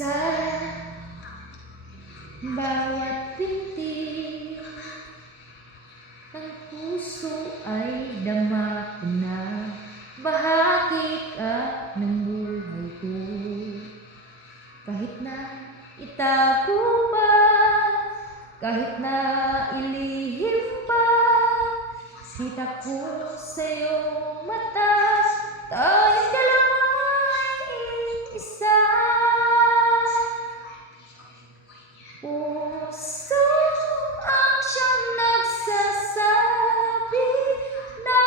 Sa bawat pintig ng puso ay dama ko na bahagi ka ng buhay ko. Kahit na itago pa, kahit na ilihim pa, kita ko sa iyong mata, tayong dalawa'y isa. Puso ang siyang nagsasabi na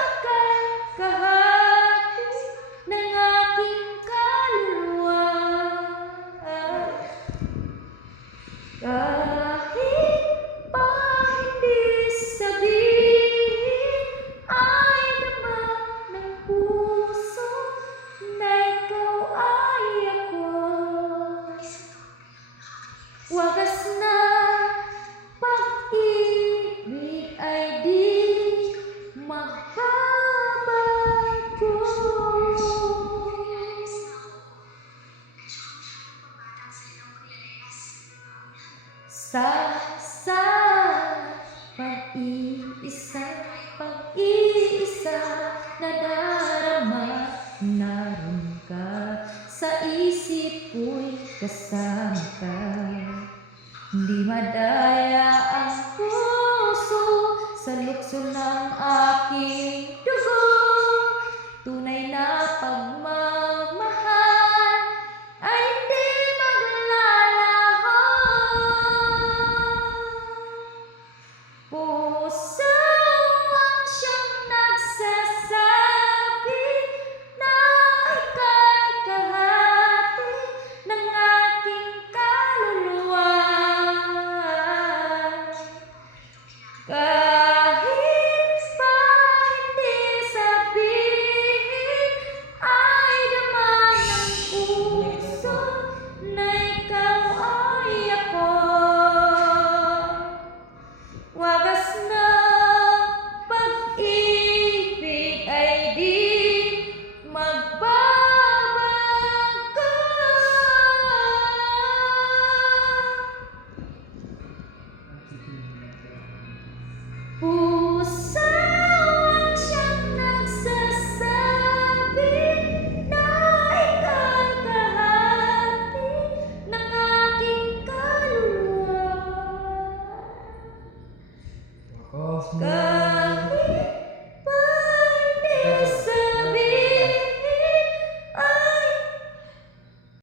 ika'y kahati ng aking kaluluwa. Kahit pa hindi sabihin, ay naman ng puso na ikaw ay ako. Wagas na pag-ibig ay di magbabago. Sa pag-iisa na darama, naroon ka sa isip ko'y kasama ka. Hindi madaya ang puso sa lukso ng aking dugo, tunay na pag